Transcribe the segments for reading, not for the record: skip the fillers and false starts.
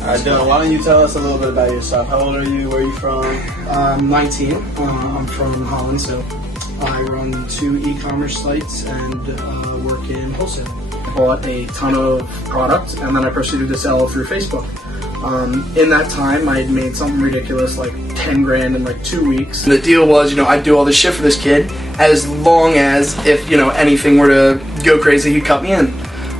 Alright, Dylan, why don't you tell us a little bit about yourself? How old are you? Where are you from? I'm 19. I'm from Holland, so I run 2 e-commerce sites and work in wholesale. I bought a ton of product and then I proceeded to sell through Facebook. In that time, I had made something ridiculous like 10 grand in like 2 weeks. And the deal was, I'd do all this shit for this kid as long as if, anything were to go crazy, he'd cut me in.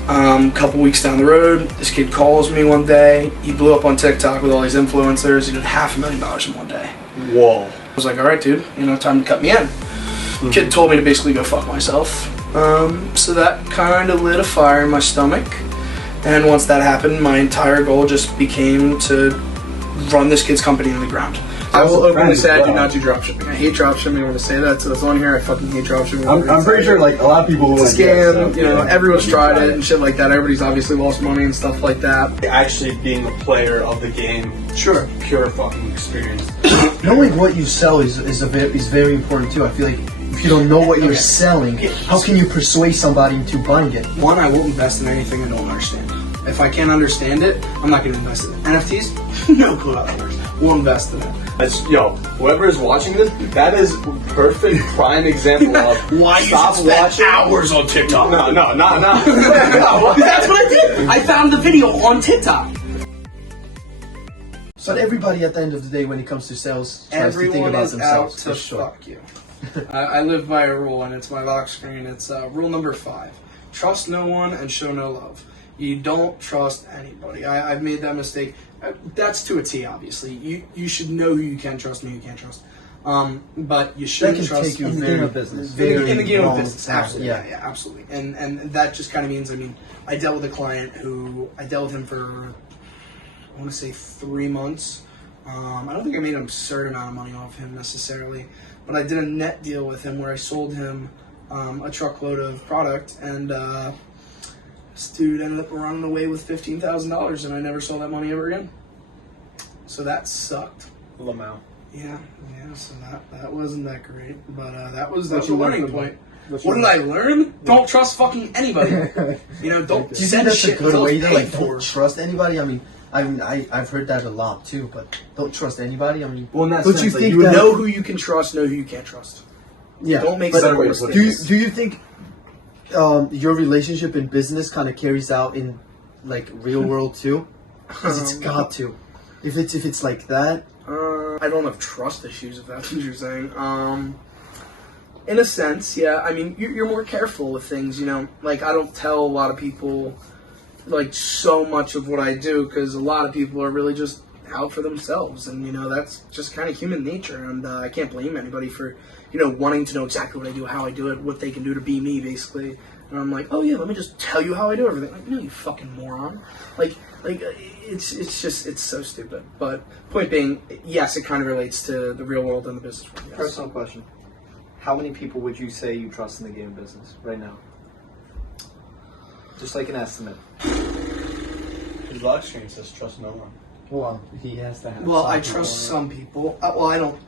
A couple weeks down the road, this kid calls me one day. He blew up on TikTok with all these influencers. He did $500,000 in one day. Whoa. I was like, all right, dude, time to cut me in. Kid told me to basically go fuck myself. So that kind of lit a fire in my stomach. And once that happened, my entire goal just became to run this kid's company into the ground. I will openly say I do not do dropshipping. I hate dropshipping. I'm going to say that, so it's on here. I fucking hate dropshipping. I'm pretty sure like a lot of people will scam. Everyone's tried it and shit like that. Everybody's obviously lost money and stuff like that. Actually being the player of the game, sure, pure fucking experience. Knowing what you sell is very important too. I feel like if you don't know what you're selling, how can you persuade somebody into buying it? One, I won't invest in anything I don't understand. If I can't understand it, I'm not going to invest in it. NFTs, no clue how that works. We'll invest in it. Whoever is watching this, that is perfect prime example of why you should spend hours on TikTok. No. That's what I did. I found the video on TikTok. So everybody at the end of the day, when it comes to sales, tries to think about themselves. Out to fuck you. I live by a rule, and it's my lock screen. It's rule number 5: trust no one and show no love. You don't trust anybody. I've made that mistake. That's to a T, obviously. You should know who you can trust and who you can't trust. But you shouldn't trust. That can take you in the game of business. In the game of business, absolutely. Yeah, absolutely. And that just kind of means, I dealt with a client who, I dealt with him for, I want to say 3 months. I don't think I made an absurd amount of money off him necessarily, but I did a net deal with him where I sold him a truckload of product, and this dude ended up running away with $15,000, and I never saw that money ever again. So that sucked. Lamau. Yeah. So that wasn't that great, but that was a learning point. What did I learn? Don't trust fucking anybody. Don't. Do you think that's a good way to don't trust anybody? I've heard that a lot too, but don't trust anybody. Well, in that don't sense, you think you know who you can trust, know who you can't trust. Yeah. Don't make separate mistakes. Do you think your relationship in business kind of carries out in like real world too? Because it's got to. If it's like that. I don't have trust issues, if that's what you're saying. In a sense, yeah. You're more careful with things, Like, I don't tell a lot of people, like, so much of what I do, because a lot of people are really just out for themselves, and, that's just kind of human nature, and I can't blame anybody for, wanting to know exactly what I do, how I do it, what they can do to be me, basically. And I'm like, oh yeah, let me just tell you how I do everything. Like, no, you fucking moron. Like, it's so stupid. But point being, yes, it kind of relates to the real world and the business world. Yes. Personal question: how many people would you say you trust in the game business right now? Just like an estimate. His lock screen says trust no one. Well, he has to have. Well, I trust some people. I don't.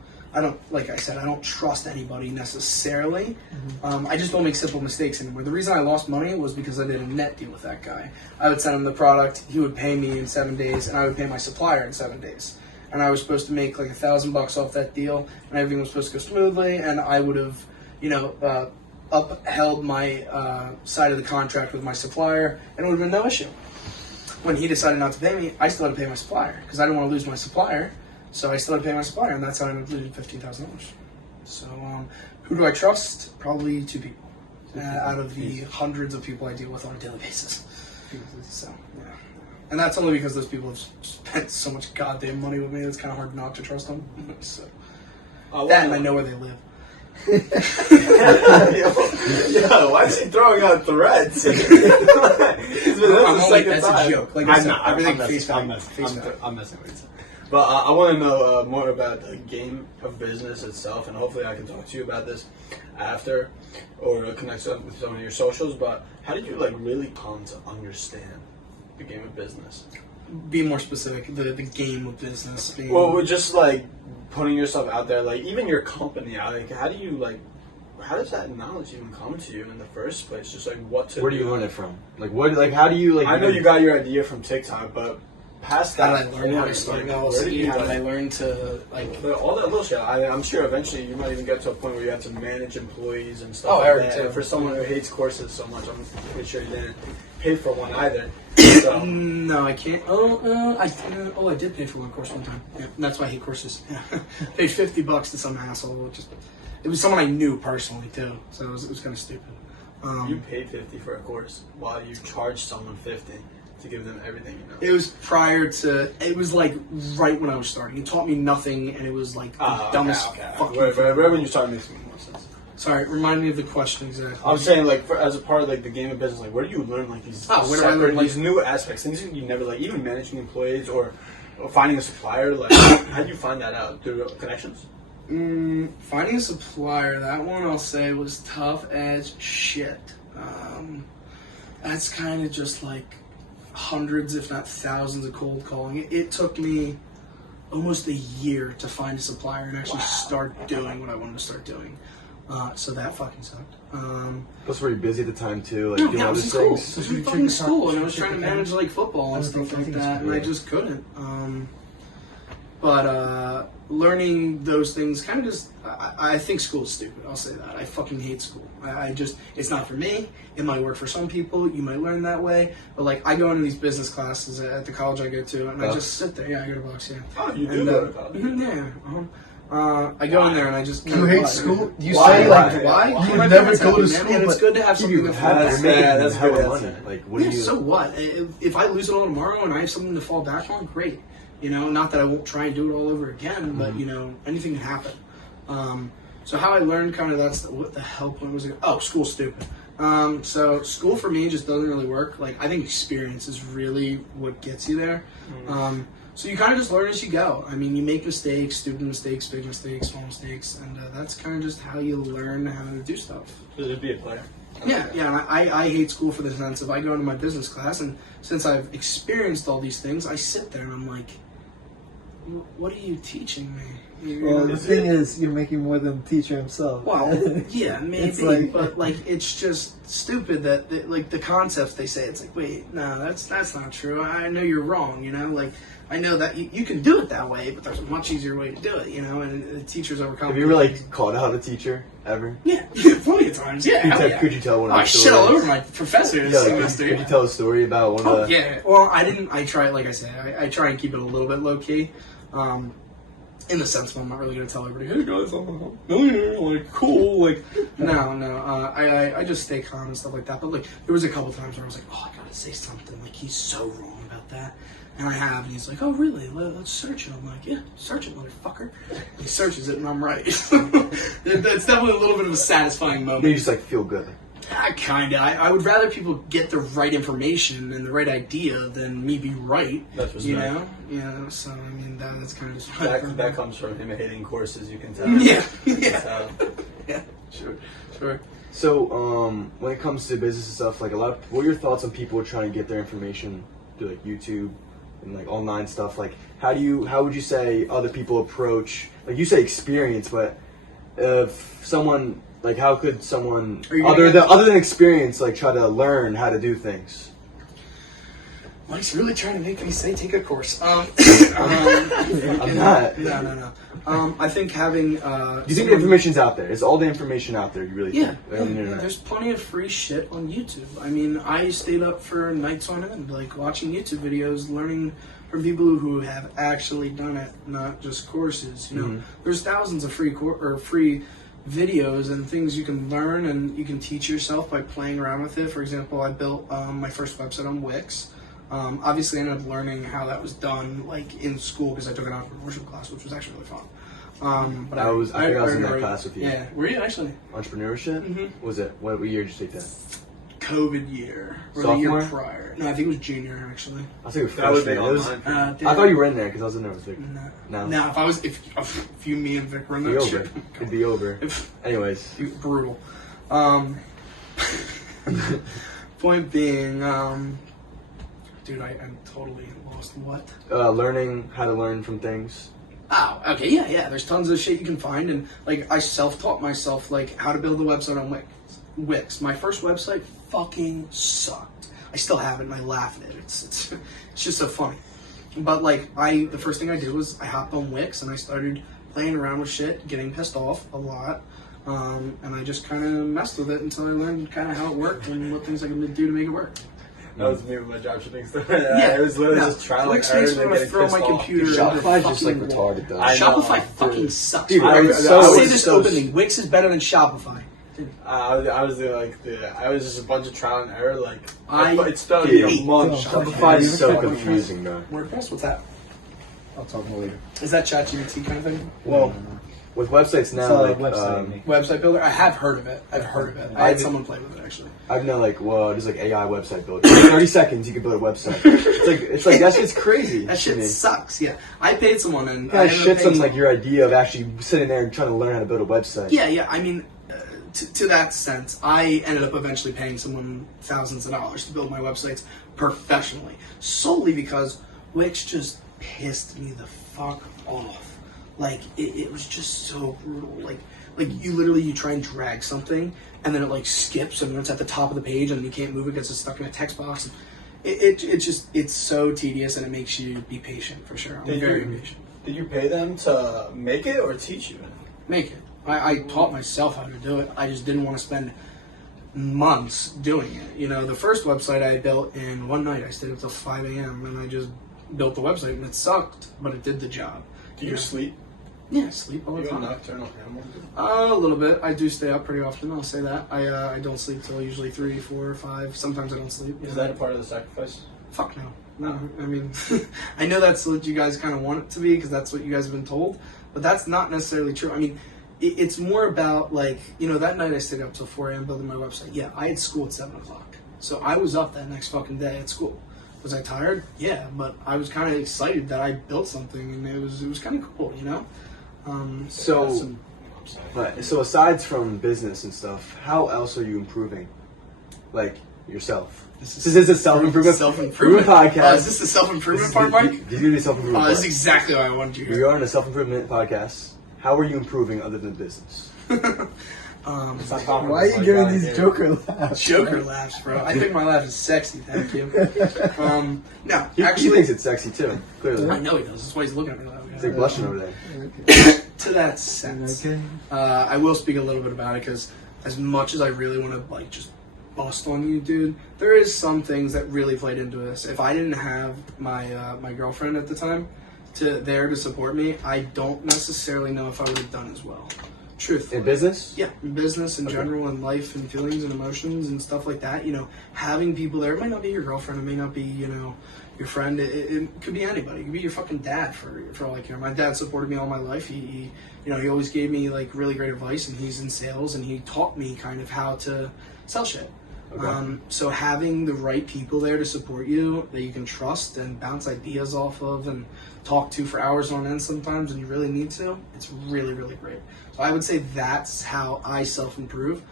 Like I said, I don't trust anybody necessarily. I just don't make simple mistakes anymore. The reason I lost money was because I did a net deal with that guy. I would send him the product, he would pay me in 7 days, and I would pay my supplier in 7 days. And I was supposed to make like $1,000 off that deal, and everything was supposed to go smoothly, and I would have, upheld my side of the contract with my supplier, and it would have been no issue. When he decided not to pay me, I still had to pay my supplier, because I didn't want to lose my supplier. So I still had to pay my supplier, and that's how I ended up losing $15,000. So who do I trust? Probably 2 people out of the hundreds of people I deal with on a daily basis. So, yeah. And that's only because those people have spent so much goddamn money with me, it's kind of hard not to trust them. So, that and I know where they live. Yo, why is he throwing out threats? That's a joke. Like I said, everything face value. I'm messing with you. But I want to know more about the game of business itself, and hopefully I can talk to you about this after, or connect with some of your socials. But how did you really come to understand the game of business? Be more specific. The game of business. Well, we're just putting yourself out there, even your company. How do you how does that knowledge even come to you in the first place? Just what to. Where do you learn it from? How do you I know you got your idea from TikTok, but past How that did I learn how to point, start an like, where did LLC? you How did I like, learn to like? but all that little shit, I'm sure eventually you might even get to a point where you have to manage employees and stuff Oh, like already that. too. And for someone who hates courses so much, I'm pretty sure you didn't pay for one either. So, No, I can't. I did pay for one course one time. Yeah, that's why I hate courses. Yeah. Paid $50 to some asshole. It was someone I knew personally too, so it was kind of stupid. you paid $50 for a course while you charged someone $50 to give them everything you know. It was prior to. It was like right when I was starting. It taught me nothing, and it was like the dumbest fucking. Right when you start making more sense. Sorry, remind me of the question exactly. I'm saying, like, as a part of like the gaming business, like, where do you learn like these where do I learn, like- these new aspects, things that you never like, even managing employees or finding a supplier? Like, how do you find that out through connections? Finding a supplier, that one I'll say was tough as shit. That's kind of just like hundreds, if not thousands, of cold calling. It took me almost a year to find a supplier and actually start doing what I wanted to start doing. So that fucking sucked. Plus, were you busy at the time too? Like No, doing yeah, I other was in school. things? I was in fucking school, and I was trying to manage like football and stuff like that, and I just couldn't. But learning those things kind of just, I think school's stupid. I'll say that. I fucking hate school. It's not for me. It might work for some people. You might learn that way. But like, I go into these business classes at the college I go to, and I just sit there. Yeah, I go to Bucks, yeah. Oh, you do go to college? Yeah. I go in there and I just. You hate school? You Why? say like Why? you My never parents go have to me, man, school, and it's but good to have something to You're fall back. making that's hella good, money. that's Like, what do Yeah, you? so what? If I lose it all tomorrow and I have something to fall back on, great. You know, not that I won't try and do it all over again, but you know, anything can happen. So how I learned kind of what the hell point was it? Oh, school's stupid. So school for me just doesn't really work. Like, I think experience is really what gets you there. So you kind of just learn as you go. I mean, you make mistakes, stupid mistakes, big mistakes, small mistakes, and that's kind of just how you learn how to do stuff. So just be a player. Yeah, and I hate school for the sense of I go into my business class, and since I've experienced all these things, I sit there and I'm like, what are you teaching me? Well, the thing is, you're making more than the teacher himself. Well, yeah, maybe, It's like- but like it's just stupid that like the concepts they say. It's like, wait, no, that's not true. I know you're wrong. You know, like I know that you can do it that way, but there's a much easier way to do it. You know, and the teachers overcome. Have you ever like called out a teacher ever? Yeah, plenty of times. Yeah, hell yeah. Could you tell one Oh, of I the shit stories? all over my professor this Yeah, like, semester. could you tell a story about one Oh, of the? yeah. Well, I didn't. I try, like I said, I try and keep it a little bit low key. In the sense, I'm not really going to tell everybody, hey guys, I'm a millionaire, like, cool, like, no, I just stay calm and stuff like that, but, like, there was a couple times where I was like, oh, I gotta say something, like, he's so wrong about that, and I have, and he's like, oh, really, let's search it. I'm like, yeah, search it, motherfucker. He searches it, and I'm right. It's definitely a little bit of a satisfying moment. You just like feel good. Kinda. I would rather people get the right information and the right idea than me be right. That's what's you right. know? Yeah, so I mean that's kind of just That comes from him hating courses, you can tell. Yeah. That's how- Yeah. Sure. So, when it comes to business and stuff, like what are your thoughts on people trying to get their information through like YouTube and like online stuff? Like, how would you say other people approach? Like, you say experience, but if someone like, how could someone other than experience like try to learn how to do things? Mike's really trying to make me say take a course. I'm not. No. I think having. Do you think the information's out there? Is all the information out there? You really Yeah, think? On the internet? there's plenty of free shit on YouTube. I mean, I stayed up for nights on end, like watching YouTube videos, learning from people who have actually done it, not just courses. You know, there's thousands of free videos and things you can learn and you can teach yourself by playing around with it. For example, I built my first website on Wix. Obviously, I ended up learning how that was done, like in school, because I took an entrepreneurship class, which was actually really fun. But I think I was in that already- class with you. Yeah, were you actually? Entrepreneurship? Mm-hmm. Was it? What year did you take that? COVID year or Sophomore? the year prior. No, I think it was junior actually. I think it was That would be freshman. It was- online. I thought you were in there because I was in there with Vic. No. No, if you, me, and Vic were in It'd that be over. shit, It'd be over. Anyways. brutal. Point being, dude, I'm totally lost. What? Learning how to learn from things. Oh, okay, yeah. There's tons of shit you can find, and like I self-taught myself like how to build a website on Wix. My first website fucking sucked. I still have it, and I laugh at it. It's just so funny. But like the first thing I did was I hopped on Wix and I started playing around with shit, getting pissed off a lot, and I just kind of messed with it until I learned kind of how it worked and what things I could do to make it work. That was me with my dropshipping stuff. Yeah, it was literally just trying Wix like makes and me then want to getting throw pissed my off. computer. Shopify's just like fucking wall. retarded though. I know, Shopify dude. fucking sucks. Dude, I it's so- say it's this so- openly. Wix is better than Shopify. I was I was just a bunch of trial and error. Like I it started to be hate a month. Shopify is so Shopify. confusing, man. WordPress, what's that? I'll talk more later. Is that ChatGPT kind of thing? Well, with websites now, It's a like website. Website builder? I have heard of it. I've heard of it. I had someone play with it actually. I've known like there's like AI website builder. 30 seconds you can build a website. It's like that shit's crazy. That to shit me. sucks. Yeah, I paid someone and Kind I of ended up shits paying on like someone. your idea of actually sitting there and trying to learn how to build a website. Yeah. I mean, to that sense, I ended up eventually paying someone thousands of dollars to build my websites professionally, solely because Wix just pissed me the fuck off. Like it was just so brutal. Like you try and drag something and then it like skips and it's at the top of the page and you can't move it because it's stuck in a text box. It's so tedious and it makes you be patient for sure. I'm very patient. Did you pay them to make it or teach you? Make it. I taught myself how to do it. I just didn't want to spend months doing it. You know, the first website I built in one night, I stayed up till 5 a.m. and I just built the website and it sucked, but it did the job. Do you sleep? Yeah, sleep all Are the you a time. nocturnal animal? A little bit. I do stay up pretty often. I'll say that. I don't sleep till usually 3, 4, 5. Sometimes I don't sleep. Is that a part of the sacrifice? Fuck no. No. I mean, I know that's what you guys kind of want it to be because that's what you guys have been told, but that's not necessarily true. I mean, it's more about like, you know, that night I stayed up till 4 a.m. building my website. Yeah, I had school at 7 o'clock. So I was up that next fucking day at school. Was I tired? Yeah, but I was kind of excited that I built something and it was kind of cool, you know? So aside from business and stuff, how else are you improving? Like yourself. This is a self-improvement podcast. Is this the self-improvement part, Mike? This is gonna be a self-improvement This is part. exactly what I wanted you to We hear. are on a self-improvement podcast. How are you improving other than business? Why are you giving these Joker laughs? Joker laughs, bro. I think my laugh is sexy, thank you. No, He actually, thinks it's sexy too. Clearly, I know he does. That's why he's looking at me that way. he's like blushing over there. To that sense, Okay. I will speak a little bit about it because as much as I really want to like just bust on you, dude, there is some things that really played into this. If I didn't have my my girlfriend at the time to support me, I don't necessarily know if I would have done as well. Truthfully. In business? Yeah, in business in Okay. general, and life and feelings and emotions and stuff like that. You know, having people there. It might not be your girlfriend. It may not be, you know, your friend. It could be anybody. It could be your fucking dad for all I care. My dad supported me all my life. He you know, he always gave me like really great advice, and he's in sales, and he taught me kind of how to sell shit. Okay. So having the right people there to support you that you can trust and bounce ideas off of and talk to for hours on end sometimes when you really need to, it's really, really great. So I would say that's how I self-improve.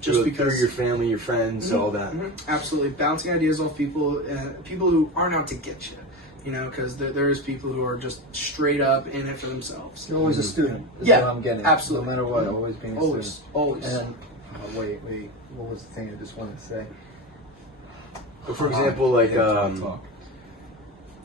Just Through because your family, your friends, all that. Absolutely. Bouncing ideas off people, people who aren't out to get you. You know, because there is people who are just straight up in it for themselves. You're always a student. Is Yeah, what I'm getting. absolutely. No matter what, always being a Always, student. always. And wait, what was the thing I just wanted to say? But for example, like Talk.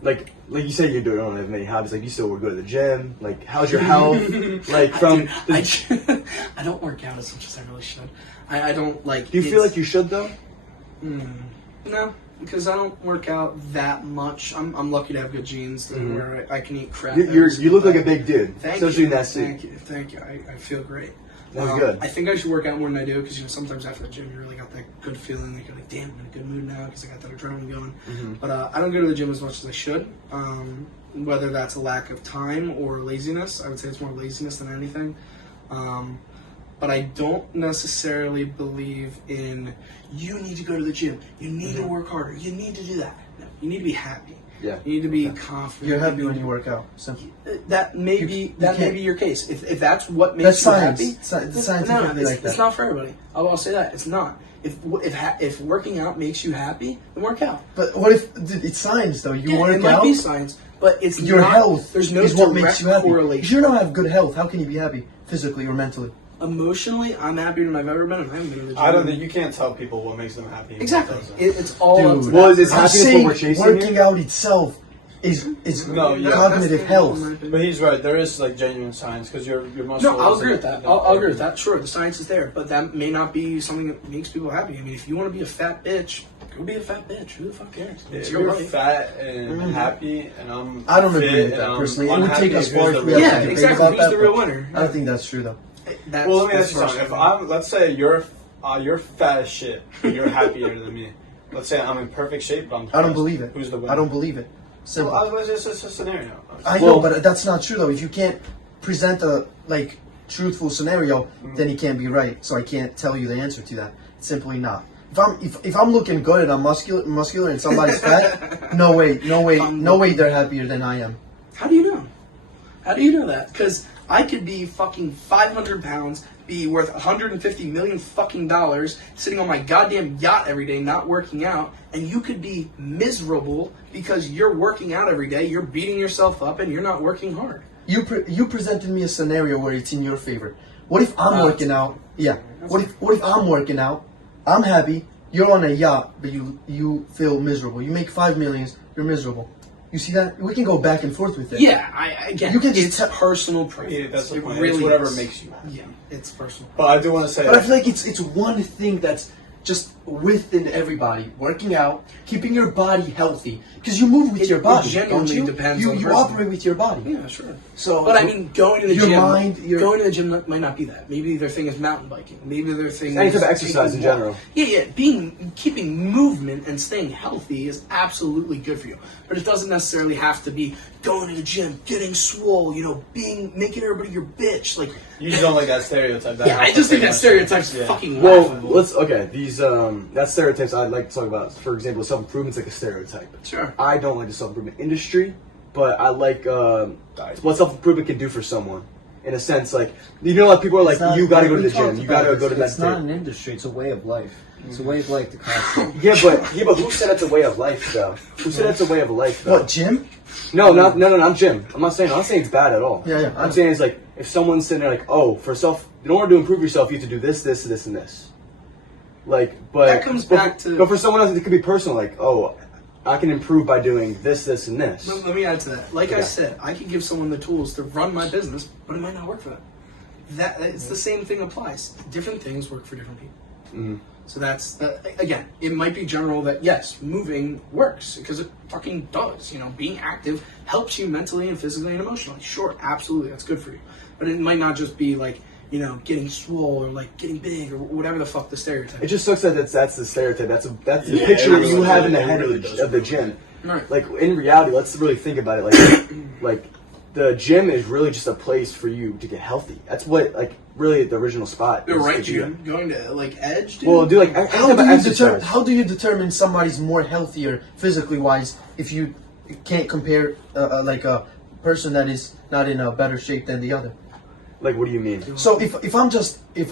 like you said, you don't have many hobbies. Like you still would go to the gym. Like how's your health? Like from I don't work out as much as I really should. I don't like. do you feel like you should though? No, because I don't work out that much. I'm lucky to have good genes where I can eat crap. You look like a big dude, Thank especially you. in that suit. Thank you. I feel great. That's good. I think I should work out more than I do because, you know, sometimes after the gym you really got that good feeling like you're like, damn, I'm in a good mood now because I got that adrenaline going. But I don't go to the gym as much as I should. Whether that's a lack of time or laziness, I would say it's more laziness than anything. But I don't necessarily believe in you need to go to the gym, you need to work harder, you need to do that. No, you need to be happy. Yeah. You need to be confident. You're happy when you work out. Simple. That may be may can't- be your case. If that's what makes That's you science. happy, It's scientifically like that. it's not for everybody. I'll say that it's not. If working out makes you happy, then work out. But what if it's science though? You Yeah, work it might out. be science, but it's Your not, health There's no is what direct makes you happy. If correlation. you don't have good health, how can you be happy physically or mentally? Emotionally, I'm happier than I've ever been, and I haven't been to the gym. I don't think you can't tell people what makes them happy. and what Exactly. doesn't. It's all up to Dude, them. Well, is I'm happiness what saying we're chasing working here? out itself is No, yeah. cognitive health. But he's right. There is like genuine science because your muscle. No, I'll agree with that. I'll agree with that. Sure, the science is there, but that may not be something that makes people happy. I mean, if you want to be a fat bitch, go be a fat bitch. Who the fuck cares? Yeah, It's if your you're life. fat and happy, and I don't fit agree with and that I'm personally. It would take unhappy, us who's far the if we real have Yeah, to debate exactly. about Who's that. the real but winner? I don't think that's true though. That's, Well, let me that's ask you something. If personal. let's say you're fat as shit, but you're happier than me. Let's say I'm in perfect shape, but I'm I don't depressed. believe it. Who's the winner? I don't believe it. Simple. Well, it's just a scenario. I know, but that's not true though. If you can't present a truthful scenario, then you can't be right. So I can't tell you the answer to that. It's simply not. If I'm looking good and I'm muscular and somebody's fat, no way they're happier than I am. How do you know? How do you know that? Because I could be fucking 500 pounds, be worth 150 million fucking dollars, sitting on my goddamn yacht every day, not working out, and you could be miserable because you're working out every day, you're beating yourself up, and you're not working hard. You presented me a scenario where it's in your favor. What if I'm working out? Yeah. What if I'm working out? I'm happy. You're on a yacht, but you feel miserable. You make 5 million. You're miserable. You see that? We can go back and forth with it. Yeah, again, You can just it's personal preference. Yeah, that's the It point. really It's whatever is. makes you happy. Yeah, it's personal. But I do want to say, But I feel like it's one thing that's just within everybody. Working out, keeping your body healthy. Because you move with your body, It genuinely don't you? depends on the You person. operate with your body. Yeah, sure. So, But I mean, going to the your gym, mind, going to the gym might not be that. Maybe their thing is mountain biking. Maybe their thing Any is type of exercise in taking general. walk. Yeah. Keeping movement and staying healthy is absolutely good for you. But it doesn't necessarily have to be going to the gym, getting swole, making everybody your bitch. Like, you just don't like that stereotype. That yeah, I just think that stereotype's Yeah. fucking Well, laughable. these that stereotypes I'd like to talk about. For example, self-improvement's like a stereotype. Sure. I don't like the self-improvement industry, but I like what self-improvement can do for someone. In a sense, like, people are like, you got to go to the gym, you got to go to that. It's not an industry; it's a way of life. It's a way of life to constantly. Yeah, but who said it's a way of life though? Who said it's a way of life though? what, gym? No, not gym. I'm not saying it's bad at all. Yeah. I'm saying it's like if someone's sitting there like, oh, in order to improve yourself, you have to do this, this, this, and this. Like, but That comes back to- But for someone else, it could be personal. Like, oh, I can improve by doing this, this, and this. Let me add to that. Like I Okay. said, I could give someone the tools to run my business, but it might not work for them. It's the same thing applies. Different things work for different people. Mm-hmm. So again, it might be general that yes, moving works because it fucking does. Being active helps you mentally and physically and emotionally. Sure, absolutely, that's good for you. But it might not just be like, getting swole or like getting big or whatever the fuck the stereotype. It just sucks that that's the stereotype. That's the Yeah, picture that you really have in the does. head It really of does. the gym. Right. Like in reality, let's really think about it. Like the gym is really just a place for you to get healthy. That's what really the original spot. The is right to do gym, going to like Edge. Dude? Well, do like How do you determine somebody's more healthier physically wise if you can't compare a person that is not in a better shape than the other? Like, what do you mean? So if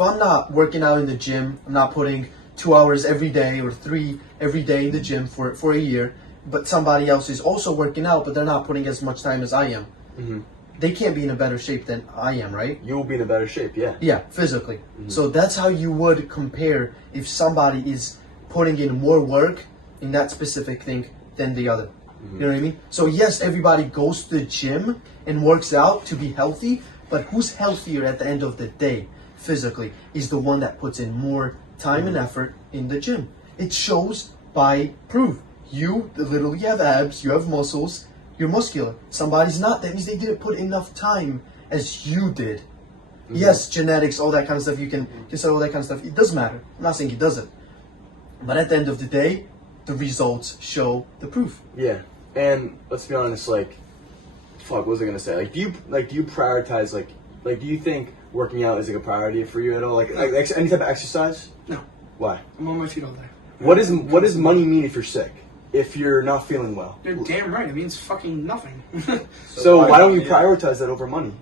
I'm not working out in the gym, I'm not putting 2 hours every day or 3 every day in the gym for a year, but somebody else is also working out, but they're not putting as much time as I am. Mm-hmm. They can't be in a better shape than I am, right? You will be in a better shape, yeah. Yeah, physically. So that's how you would compare if somebody is putting in more work in that specific thing than the other. You know what I mean? So yes, everybody goes to the gym and works out to be healthy, but who's healthier at the end of the day physically is the one that puts in more time and effort in the gym. It shows by proof. You literally have abs, you have muscles, you're muscular. Somebody's not. That means they didn't put enough time as you did. Yes, genetics, all that kind of stuff. You can say all that kind of stuff. It does matter. I'm not saying it doesn't. But at the end of the day, the results show the proof. Yeah, and let's be honest. What was I gonna say? Do you prioritize do you think working out is a priority for you at all? Like any type of exercise? No, Why? I'm on my feet all day. What does money mean if you're sick? If you're not feeling well? You're damn right. It means fucking nothing. So why don't you yeah. prioritize that over money?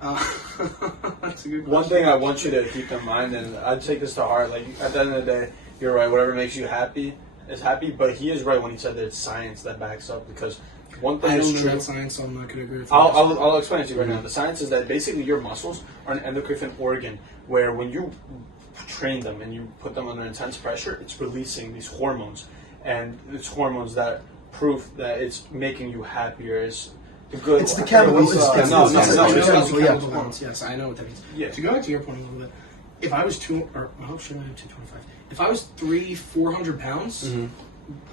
That's a good question. One thing I want you to keep in mind, and I take this to heart, at the end of the day, you're right, whatever makes you happy is happy, but he is right when he said that it's science that backs up, because one thing I is don't know true. that science, so I'm not going to agree with you. I'll explain it to you right now. The science is that basically your muscles are an endocrine organ where when you train them and you put them under intense pressure, it's releasing these hormones. And it's hormones that proof that it's making you happier. It's the good. It's the chemical. Yes, I know what that means. Yeah. To go back to your point a little bit, if I was 225, if I was 400 pounds,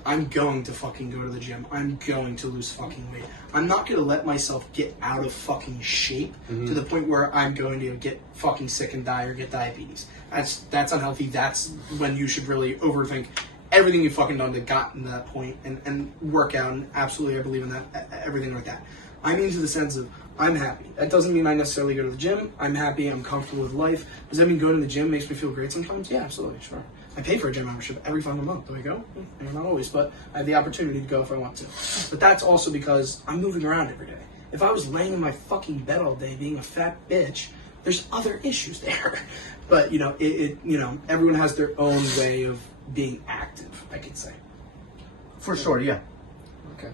I'm going to fucking go to the gym. I'm going to lose fucking weight. I'm not going to let myself get out of fucking shape to the point where I'm going to get fucking sick and die or get diabetes. That's unhealthy. That's when you should really overthink everything you've fucking done to gotten to that point and work out. And absolutely, I believe in that. Everything like that. I mean to the sense of I'm happy. That doesn't mean I necessarily go to the gym. I'm happy. I'm comfortable with life. Does that mean going to the gym makes me feel great sometimes? Yeah, absolutely, sure. I pay for a gym membership every final month. Do I go? Not always, but I have the opportunity to go if I want to. But that's also because I'm moving around every day. If I was laying in my fucking bed all day being a fat bitch, there's other issues there. But everyone has their own way of being active, I could say. For sure, yeah. Okay.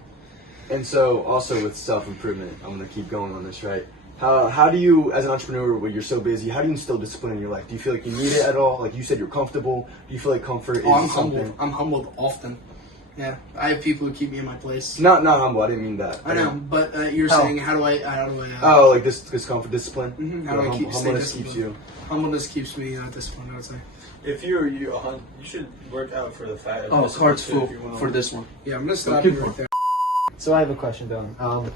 And so, also with self-improvement, I'm going to keep going on this, right? How do you, as an entrepreneur, when you're so busy, how do you instill discipline in your life? Do you feel like you need it at all? Like you said, you're comfortable. Do you feel like comfort is something? I'm humbled often. Yeah, I have people who keep me in my place. Not humble. I didn't mean that. I know, but you're saying how do I? Oh, like this comfort, discipline. Mm-hmm. How do I keep humbleness disciplined? keeps you. Humbleness keeps me disciplined, I would say. If you should work out for the fat. Oh, cards full for this one. Yeah, I'm gonna stop you right there. So I have a question, Dylan.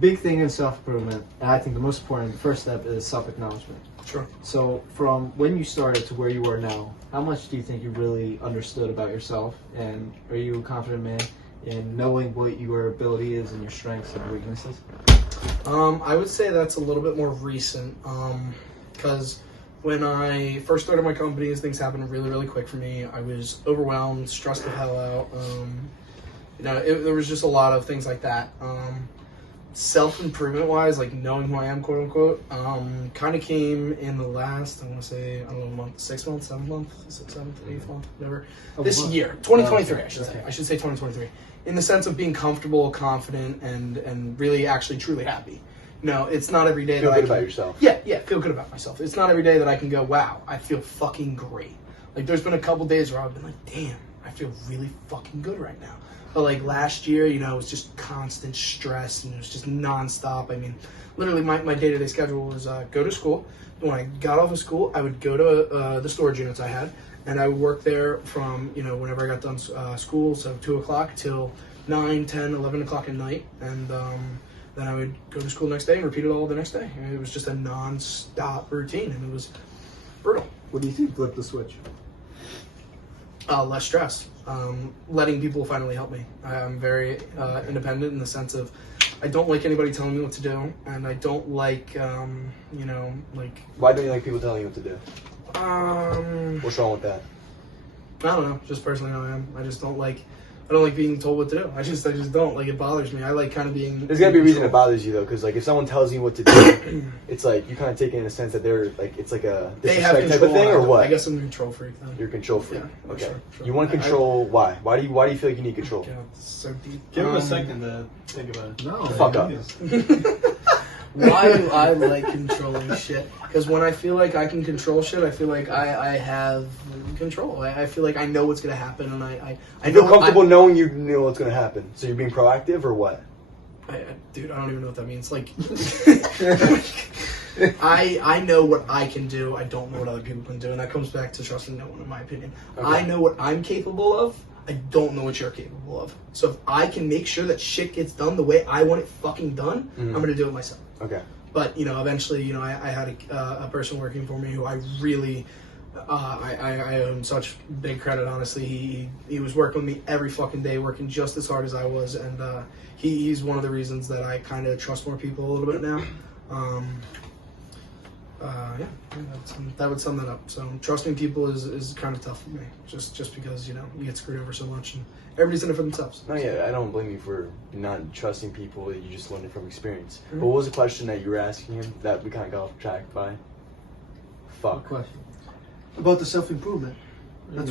Big thing in self-improvement, and I think the most important, the first step is self-acknowledgement. Sure. So from when you started to where you are now, how much do you think you really understood about yourself? And are you a confident man in knowing what your ability is and your strengths and weaknesses? I would say that's a little bit more recent, because when I first started my company, things happened really, really quick for me. I was overwhelmed, stressed the hell out. There was just a lot of things like that. Self-improvement wise, like knowing who I am, quote unquote, kind of came in the last, I want to say, I don't know, month, 6 months, 7 months, 7th, 8th month, whatever. This year, 2023, I should say. I should say 2023. In the sense of being comfortable, confident, and really actually truly happy. It's not every day Feel that good I can, about yourself. Yeah, feel good about myself. It's not every day that I can go, wow, I feel fucking great. Like, there's been a couple days where I've been like, damn, I feel really fucking good right now. But like last year, it was just constant stress, and it was just nonstop. I mean, literally my day-to-day schedule was go to school. When I got off of school, I would go to the storage units I had, and I would work there from, whenever I got done school, so 2 o'clock till 9, 10, 11 o'clock at night. And then I would go to school the next day and repeat it all the next day. And it was just a non-stop routine, and it was brutal. What do you think flipped the switch? Less stress. Letting people finally help me. I'm very independent in the sense of I don't like anybody telling me what to do, and I don't like, Why don't you like people telling you what to do? What's wrong with that? I don't know. Just personally how I am. I don't like being told what to do. I just don't. Like, it bothers me. I like kind of being... There's got to be a reason it bothers you, though, because, like, if someone tells you what to do, it's like, you kind of take it in a sense that they're, like, it's like a disrespect type of thing, or what? I guess I'm a control freak, then. You're a control freak. Yeah, okay. Sure. You want control, why? Why do you feel like you need control? Yeah, it's so deep. Give him a second to think about it. No. Fuck up. Why do I like controlling shit? Because when I feel like I can control shit, I feel like I have control. I feel like I know what's going to happen, and I feel comfortable knowing you know what's going to happen. So you're being proactive, or what? Dude, I don't even know what that means. Like, I know what I can do. I don't know what other people can do, and that comes back to trusting no one, in my opinion. Okay. I know what I'm capable of. I don't know what you're capable of. So if I can make sure that shit gets done the way I want it fucking done, I'm going to do it myself. Okay. But, eventually, I had a person working for me who I really, I owe him such big credit, honestly. He was working with me every fucking day, working just as hard as I was, and he's one of the reasons that I kind of trust more people a little bit now. That would sum that up. So trusting people is kind of tough for me, just because, you get screwed over so much, and everybody's in it for themselves. No, yeah, I don't blame you for not trusting people that you just learned it from experience. Mm-hmm. But what was the question that you were asking him that we kind of got off track by? Fuck. What question? About the self-improvement. That's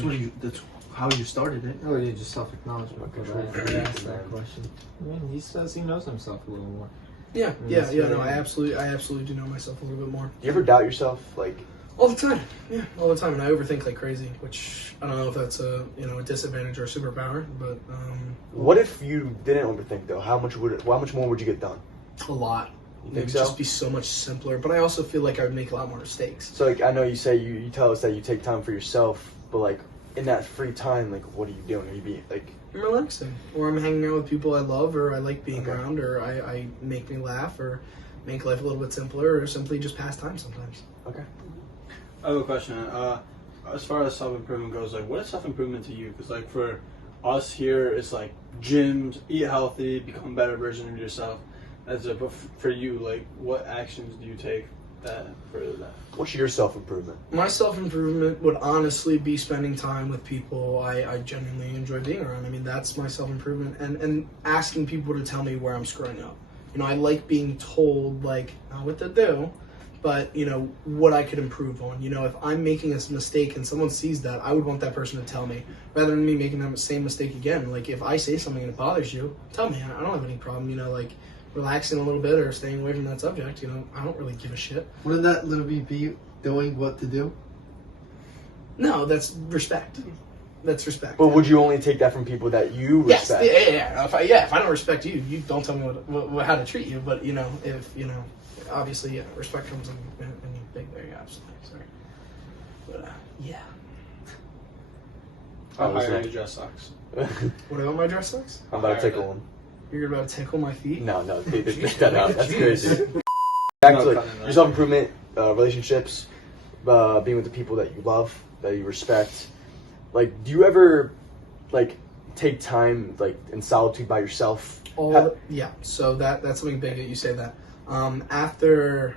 how you started it. Oh, you just self-acknowledgement. Okay. I asked that question. I mean, he says he knows himself a little more. Yeah. No, I absolutely do know myself a little bit more. Do you ever doubt yourself? Like, All the time. Yeah, all the time. And I overthink like crazy, which I don't know if that's a a disadvantage or a superpower, but What if you didn't overthink though? How much more would you get done? a lot. You It think would so? just be so much simpler. But I also feel like I would make a lot more mistakes. So like I know you say you tell us that you take time for yourself, but like in that free time, like what are you doing? Are you being like I'm relaxing, or I'm hanging out with people I love, or I like being Okay. around, or I make me laugh, or make life a little bit simpler, or simply just pass time sometimes. okay? I have a question. As far as self-improvement goes, like, what is self-improvement to you? Because, like, for us here, it's like gyms, eat healthy, become a better version of yourself. But for you, like, what actions do you take for that? What's your self improvement? My self-improvement would honestly be spending time with people I genuinely enjoy being around. I mean, that's my self-improvement, and asking people to tell me where I'm screwing up. I like being told, like, not what to do, but, what I could improve on. If I'm making a mistake and someone sees that, I would want that person to tell me, rather than me making that same mistake again. Like, if I say something and it bothers you, tell me. I don't have any problem, like, relaxing a little bit or staying away from that subject. I don't really give a shit. Wouldn't that literally be doing what to do? No, that's respect. That's respect. But would you only take that from people that you respect? Yes, yeah. If I don't respect you, you don't tell me how to treat you. But if obviously, respect comes in big there. Yeah, absolutely. Sorry, but yeah. How was high are that? your dress socks? What about my dress socks? I'm about to tickle one. You're about to tickle my feet? No, take that out. That's crazy. Back to like your self improvement, relationships, being with the people that you love, that you respect. Like, do you ever like take time like in solitude by yourself? Yeah. So that's something big that you say that. After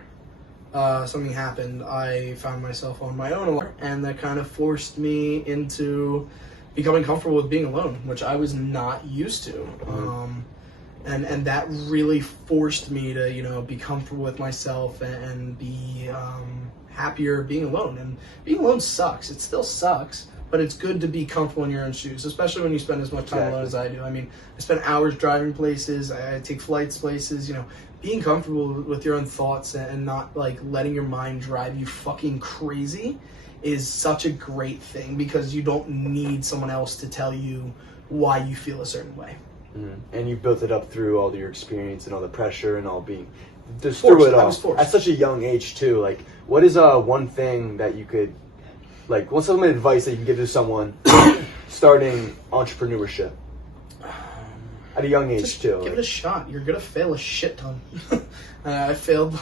something happened, I found myself on my own a lot, and that kind of forced me into becoming comfortable with being alone, which I was not used to. And that really forced me to be comfortable with myself and be happier being alone. And being alone sucks. It still sucks, but it's good to be comfortable in your own shoes, especially when you spend as much time alone as I do. I mean, I spend hours driving places. I take flights places. Being comfortable with your own thoughts and not like letting your mind drive you fucking crazy is such a great thing, because you don't need someone else to tell you why you feel a certain way. And you built it up through all your experience and all the pressure and all being just Forced. through it I all was forced. at such a young age too. Like, what is one thing that you could like? What's some advice that you can give to someone starting entrepreneurship at a young age Just too? give it a shot. You're gonna fail a shit ton. I failed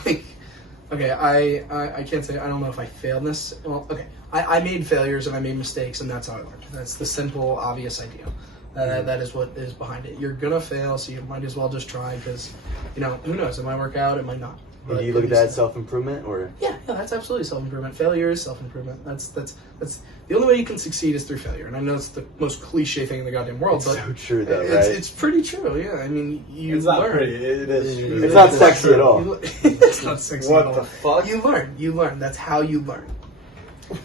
okay, I can't say, I don't know if I failed this. Well, okay, I made failures and I made mistakes, and that's how I learned. That's the simple, obvious idea. That is what is behind it. You're gonna fail, so you might as well just try, because who knows? It might work out, it might not. Do you look at that as self-improvement, or? Yeah, that's absolutely self-improvement. Failure is self-improvement. That's the only way you can succeed is through failure. And I know it's the most cliche thing in the goddamn world, but So true, though, right? it's pretty true. Yeah, I mean, you It's not learn. pretty. It is true. It's not sexy at all. It's not sexy What at all. the fuck? You learn. That's how you learn.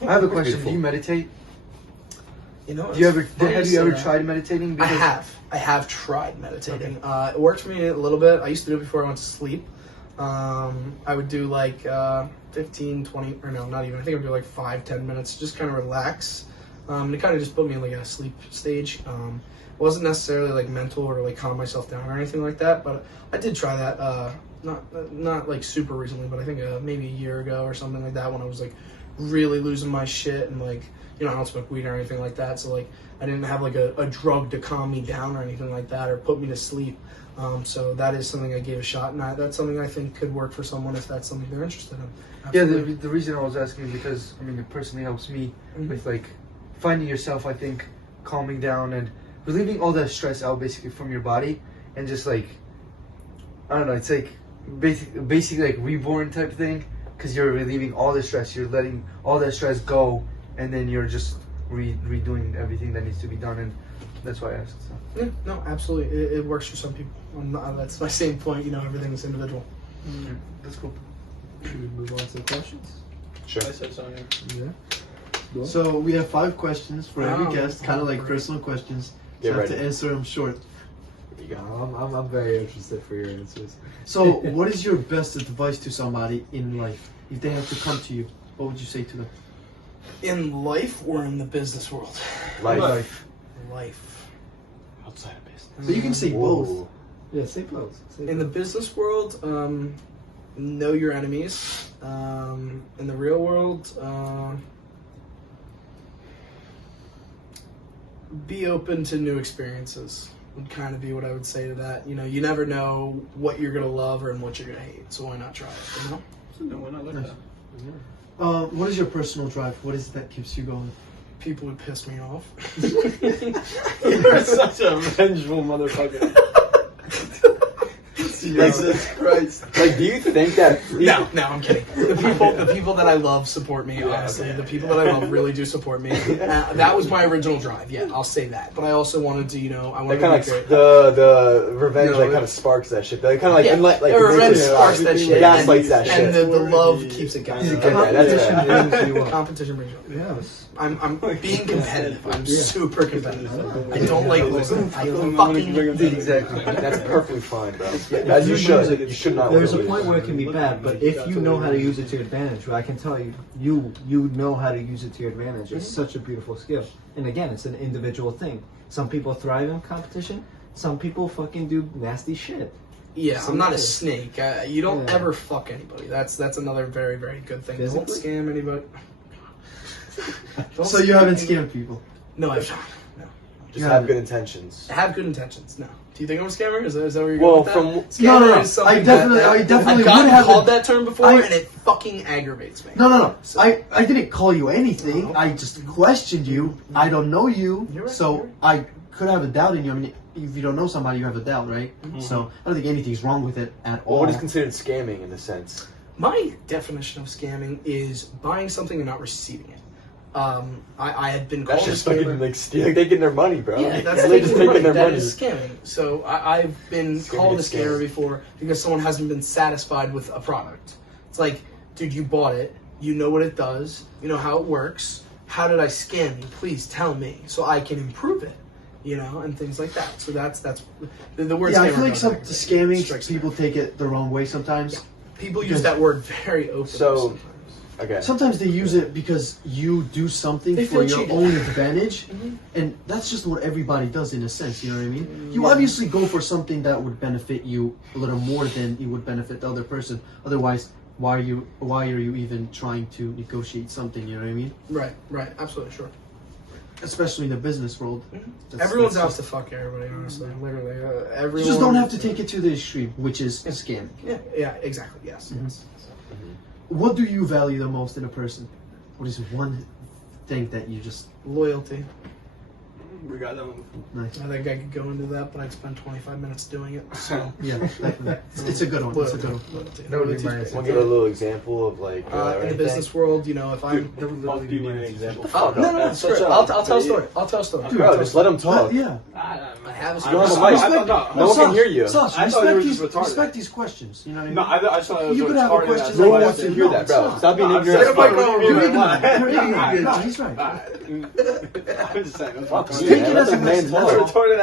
I have a question. Do you meditate? Have you ever tried meditating? I have tried meditating. It worked for me a little bit. I used to do it before I went to sleep. I would do like 15, 20, or no, not even. I think I would do like 5-10 minutes, just kind of relax. It kind of just put me in like a sleep stage. It wasn't necessarily like mental or like calm myself down or anything like that, but I did try that. Not like super recently, but I think maybe a year ago or something like that, when I was like really losing my shit, and like I don't smoke weed or anything like that, so like I didn't have like a drug to calm me down or anything like that or put me to sleep. So that is something I gave a shot, and that's something I think could work for someone if that's something they're interested in. Absolutely. Yeah, the reason I was asking is because, I mean, it personally helps me with, like, finding yourself, I think, calming down and relieving all that stress out, basically, from your body, and just, like, I don't know, it's, like, basically like, reborn type thing, because you're relieving all the stress, you're letting all that stress go, and then you're just redoing everything that needs to be done, and that's why I asked. So. Yeah, no, absolutely. It works for some people. That's my same point, everything's individual. Yeah, that's cool. Should we move on to the questions? Sure. I said so. Yeah. Yeah. So we have 5 questions for every Wow. guest, kind of like Great. personal questions. Get You have ready. to answer them short. There you go. I'm very interested for your answers. So, what is your best advice to somebody in life if they have to come to you? what would you say to them? In life or in the business world? Life. Life. Outside of business. So you can say both. Whoa. Yeah, say both. In the business world, know your enemies. In the real world, be open to new experiences would kind of be what I would say to that. You know, you never know what you're going to love or what you're going to hate, so why not try it, you know? No, we're not like Nice. that. What is your personal drive? What is it that keeps you going? People would piss me off. You're such a vengeful motherfucker. Jesus Christ. Like, do you think that? No, I'm kidding. The people that I love support me. Honestly, the people that I love really do support me. That was my original drive. Yeah, I'll say that. But I also wanted to, I wanted That kind to of make like the revenge, No, like kind of sparks that shit. That kind of like Yeah, like revenge the sparks that shit. gaslights that and shit. the love keeps it going. Okay, that's fair. Competition brings you up. Yes. I'm being competitive. I'm super competitive. I don't like losing. I fucking Exactly. That's perfectly fine, bro. As you should. You should not. There's a lose. point where it can be bad, but if you know how to use it to your advantage, I can tell you, you know how to use it to your advantage. It's such a beautiful skill. And again, it's an individual thing. Some people thrive in competition. Some people fucking do nasty shit. Yeah, I'm not a snake. You don't Yeah. ever fuck anybody. That's another very, very good thing. Don't Physically? scam anybody. Don't So you scam haven't anybody. scammed people? No, I've not. No. Just have good intentions. I have good intentions. No. Do you think I'm a scammer? Is that where you're Well, going with that? from- Scammer No. is something I definitely I've would gotten have called that term before, I- and it fucking aggravates me. No. So- I didn't call you anything. I just questioned you. I don't know you, You're right, so you're right. I could have a doubt in you. I mean, if you don't know somebody, you have a doubt, right? Mm-hmm. So I don't think anything's wrong with it at all. Well, what is considered scamming in a sense? My definition of scamming is buying something and not receiving it. I had been That's called a just fucking scammer. like stealing, taking their money, bro. Yeah, that's They're just taking their That money. is scamming. So I've been Scamming called a is scammer scam. before because someone hasn't been satisfied with a product. It's like, dude, you bought it. You know what it does. You know how it works. How did I scam you? Please tell me so I can improve it. And things like that. So that's the word. Yeah, I scammer feel like goes some there. scamming Strikes me. people take it the wrong way sometimes. People use that word very openly. So- sometimes. Okay. Sometimes they use it because you do something They for feel your cheated. own advantage, Mhm. and that's just what everybody does in a sense. You know what I mean? You obviously go for something that would benefit you a little more than it would benefit the other person. Otherwise, why are you even trying to negotiate something? You know what I mean? Right, absolutely, sure. Especially in the business world. Everyone's out that's to fuck everybody, honestly. Literally, everyone. You just don't have to take it to the extreme, which is scamming. Yeah, exactly. Yes. Mhm. yes. What do you value the most in a person? What is one thing that you just Loyalty. We got that one. nice? I think I could go into that, but I'd spend 25 minutes doing it. So. Yeah, it's a good one. It's a good one. Loyalty. That would be Loyalty's my big. Want to give a little example of like In the anything? business world, if I'm. That would Fuck, literally do you be need my an answer. example? Oh, no, That's screw it. such a- I'll tell a story. I'll tell a story. Bro, just let him talk. Yeah. I have a You story. don't have a I mic. thought- No one can hear you. Sus, I thought you were respect, just these, retarded. respect these questions. You know what I mean? No, I just thought it was You could have a retarded. question. That's No why one I wants to said- hear that, bro. No, Stop being No, ignorant. I'm saying- You're ignorant. Nah, You're ignorant. nah, No, he's right. I'm just saying. That's Fuck fucking you, Take man. it Let as the a man lesson. talk. That's retarded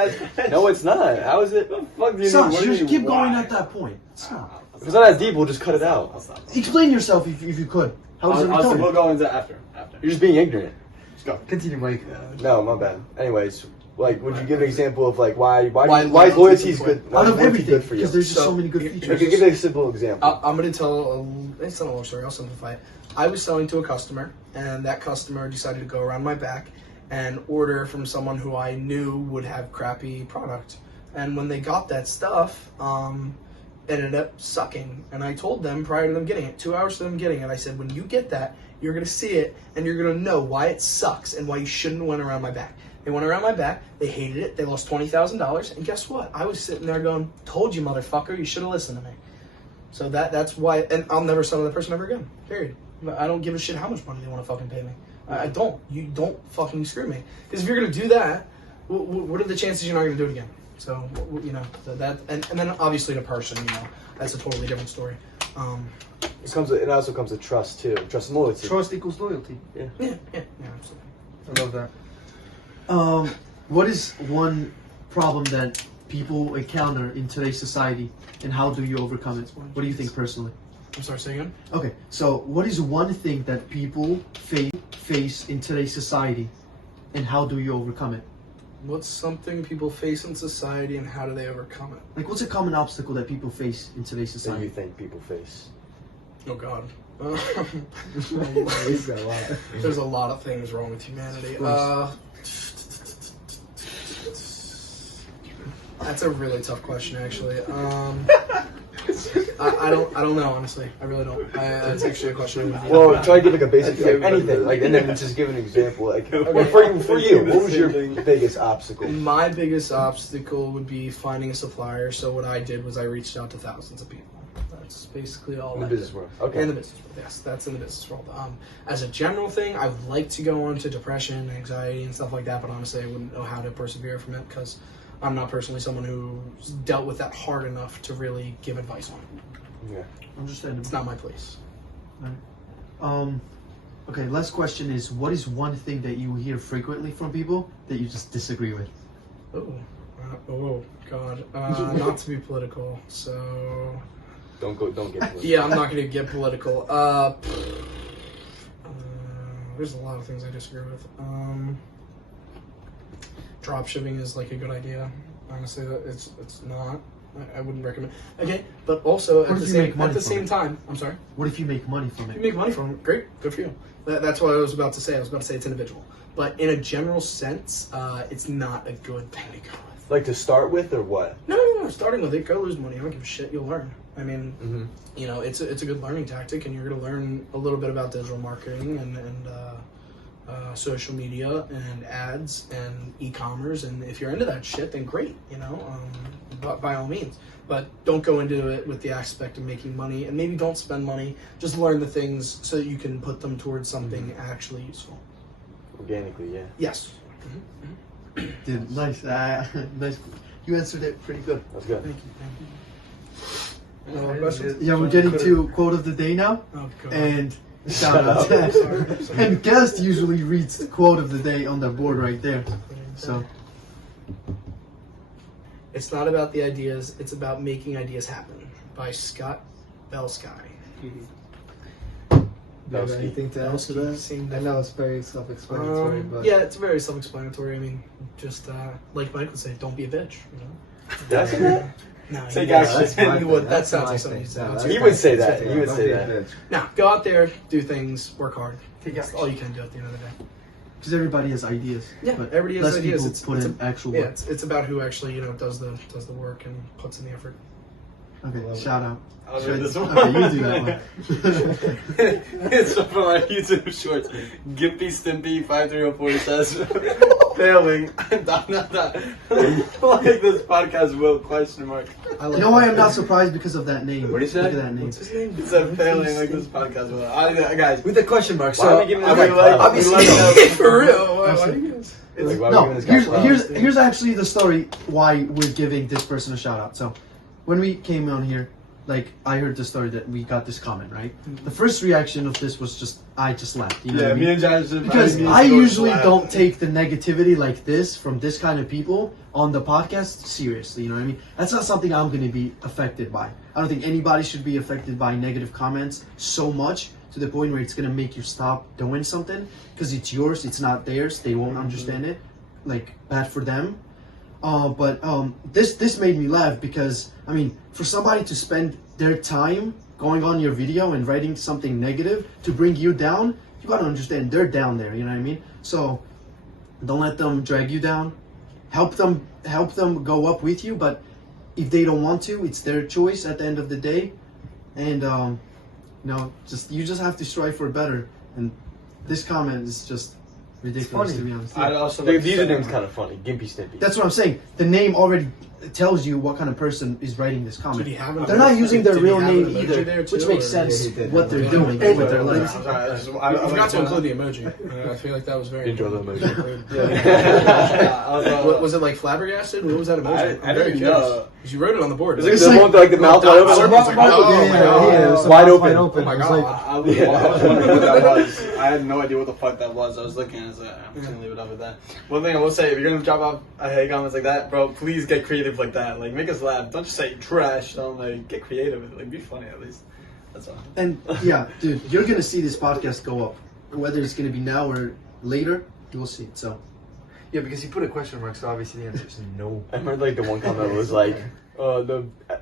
as No, it's not. How is it? Fuck do you Sus, mean? just keep going Why? at that point. Stop. If it's not as deep, we'll just cut it out. Explain yourself if you could. How is it We'll retarded? go into after. You're just being ignorant. Let's go. Continue, Mike. No, my bad. Anyways, like, would you give an example of like why Why is loyalty loyalty is good? Why Out is of loyalty everything, good for you? because there's just So, so many good you- features. Okay, give me a simple example. I'm going to tell it's not a long story. I'll simplify it. I was selling to a customer, and that customer decided to go around my back and order from someone who I knew would have crappy product. And when they got that stuff, it ended up sucking. And I told them prior to them getting it, 2 hours to them getting it, I said, when you get that, you're going to see it, and you're going to know why it sucks and why you shouldn't have went around my back. They went around my back, they hated it, they lost $20,000, and guess what? I was sitting there going, told you, motherfucker, you should have listened to me. So that's why, and I'll never sell to that person ever again, period. I don't give a shit how much money they want to fucking pay me. I don't. You don't fucking screw me. Because if you're going to do that, what are the chances you're not going to do it again? So, so that, and then obviously the person, that's a totally different story. It also comes with trust too. Trust and loyalty. Trust equals loyalty. Yeah, absolutely. I love that. What is one problem that people encounter in today's society, and how do you overcome it? What do you think personally? I'm sorry, say again? Okay, so what is one thing that people face in today's society, and how do you overcome it? What's something people face in society and how do they overcome it? Like, what's a common obstacle that people face in today's That society? you think people face? Oh God. He's got a lot. There's a lot of things wrong with humanity. That's a really tough question, actually. I don't know, honestly. I really don't. That's actually a question. Well, try to give like a basic, like anything, like, and then just give an example. Like, for you, what was your biggest obstacle? My biggest obstacle would be finding a supplier. So what I did was I reached out to thousands of people. That's basically all. In the I business did. world, okay. In the business world, yes, that's in the business world. As a general thing, I would like to go on to depression, anxiety, and stuff like that. But honestly, I wouldn't know how to persevere from it because I'm not personally someone who's dealt with that hard enough to really give advice on it. Yeah. Understandable. It's not my place. Okay, last question is, what is one thing that you hear frequently from people that you just disagree with? Oh God, not to be political. So Don't get political. yeah, I'm not going to get political. There's a lot of things I disagree with. Drop shipping is like a good idea. Honestly, it's not. I wouldn't recommend. Okay, but also What at if the you same make money at the from same it? time, I'm sorry. What if you make money from If you it? make money from it, great, good for you. That's what I was about to say. I was about to say it's individual, but in a general sense, it's not a good thing to go with. Like to start with, or what? No. Starting with it, go lose money. I don't give a shit. You'll learn. I mean, Mm-hmm. you know, it's a good learning tactic, and you're going to learn a little bit about digital marketing and social media and ads and e-commerce. And if you're into that shit, then great. You know, but by all means. But don't go into it with the aspect of making money, and maybe don't spend money. Just learn the things so that you can put them towards something actually useful. Organically, yeah. Yes. Dude, nice. Nice. You answered it pretty good. That's good. Thank you. Questions? Yeah, we're getting to quote of the day now. Oh God. And shout out. And guest usually reads the quote of the day on the board right there. So It's not about the ideas, it's about making ideas happen. By Scott Belsky. Do you have anything to add to that? Same I know it's very self-explanatory, but yeah, it's very self-explanatory. I mean, just like Mike would say, don't be a bitch. You know? That's it. No, Say he guys, would. that's my He would. thing. That That's sounds my like something. thing. he'd That's say. He would say that. Yeah, He would don't say be a that. bitch. No, go out there, do things, work hard. That's all you can do at the end of the day. because everybody has ideas. Yeah, but everybody has less ideas. people put in actual Yeah, work. it's about who actually does the work and puts in the effort. Okay, Love it. shout out. I'll read this one. Okay, you do that one. It's from our YouTube shorts. Gimpy Stimpy 5304 says, failing. Like this podcast will question mark. I like You know why I'm not surprised because of that name? What did he say? Look at that name. What's his name? It said failing like this podcast will. Guys, with the question mark. Why are we giving I this mean, guy like, props? we like For real. Why do you guys? Like, why are we No, giving this guy props? here's actually the story why we're giving this person a shout out. So, when we came on here, like I heard the story that we got this comment, right? The first reaction of this was I just laughed. You know yeah, what I mean? me and Josh just Because I usually don't take the negativity like this from this kind of people on the podcast seriously, you know what I mean? That's not something I'm going to be affected by. I don't think anybody should be affected by negative comments so much to the point where it's going to make you stop doing something because it's yours, it's not theirs, they won't understand it. Like, bad for them. But this made me laugh because, I mean, for somebody to spend their time going on your video and writing something negative to bring you down, you gotta understand they're down there, you know what I mean? So don't let them drag you down. Help them go up with you, but if they don't want to, it's their choice at the end of the day. And you just have to strive for better. And this comment is just ridiculous, to be honest. I'd also The like to say- username's kind of funny. Gimpy Stimpy. That's what I'm saying. The name already tells you what kind of person is writing this Did comment. he have an They're not using their did he real have an name emoji either, there too, which makes or- sense Yeah, he did. what they're Yeah. doing And- with their I'm life. sorry, I forgot to include the emoji. I feel like that was very. Didn't draw the emoji. rude. Yeah. Was it like flabbergasted? What was that emoji? I I'm very didn't curious. know. 'Cause you wrote it on the board. It's like It's the like- one with like the mouth wide open. Circles, like, oh my God. it was Wide mouth open. Oh my It was God. like, I was wondering what that was. I had no idea what the fuck that was. I was looking and I was like, I'm just gonna leave it up with that. One thing I will say, if you're gonna drop off hate comments like that, bro, please get creative like that. Like, make us laugh. Don't just say trash. Don't like get creative with it. Like, be funny at least. That's all. And yeah, dude, you're gonna see this podcast go up. Whether it's gonna be now or later, you will see it. So Yeah, because you put a question mark, so obviously the answer is no. I remember like the one comment was like,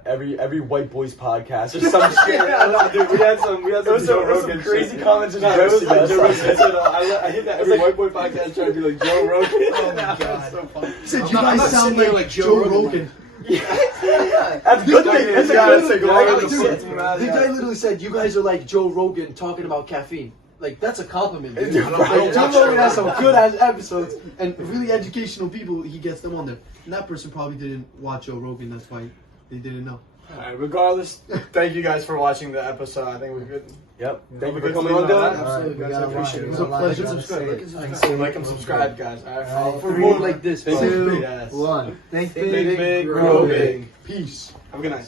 every white boys podcast or some shit. Yeah, no, dude, we had some There was some crazy comments in there was I hit that every white boy podcast trying to be like Joe Rogan. Oh my That was God. so funny. he said, I'm you not- I'm guys not sound sitting there like like Joe Joe Rogan. That's good thing. That's Yeah, good. it's like, The well, guy- the dude, shit. the guy literally said, you guys are like Joe Rogan talking about caffeine. Like, that's a compliment, dude. Dude, Like, I don't Joe watch Rogan Joe has some Rogan. good ass episodes and really educational people. He gets them on there. And that person probably didn't watch Joe Rogan. That's why they didn't know. Alright, regardless, thank you guys for watching the episode. I think we're good. Yep. Thank Thank you you for for coming coming on, on, Dylan. Dylan. Absolutely, we guys. I got appreciate it. one. It was a pleasure. Like, Subscribe. Like and Like subscribe. and subscribe, guys. Alright, For more like this. Thank bro. you. 2, Yes. 1. Think Big, big, grow big. Peace. Have a good night.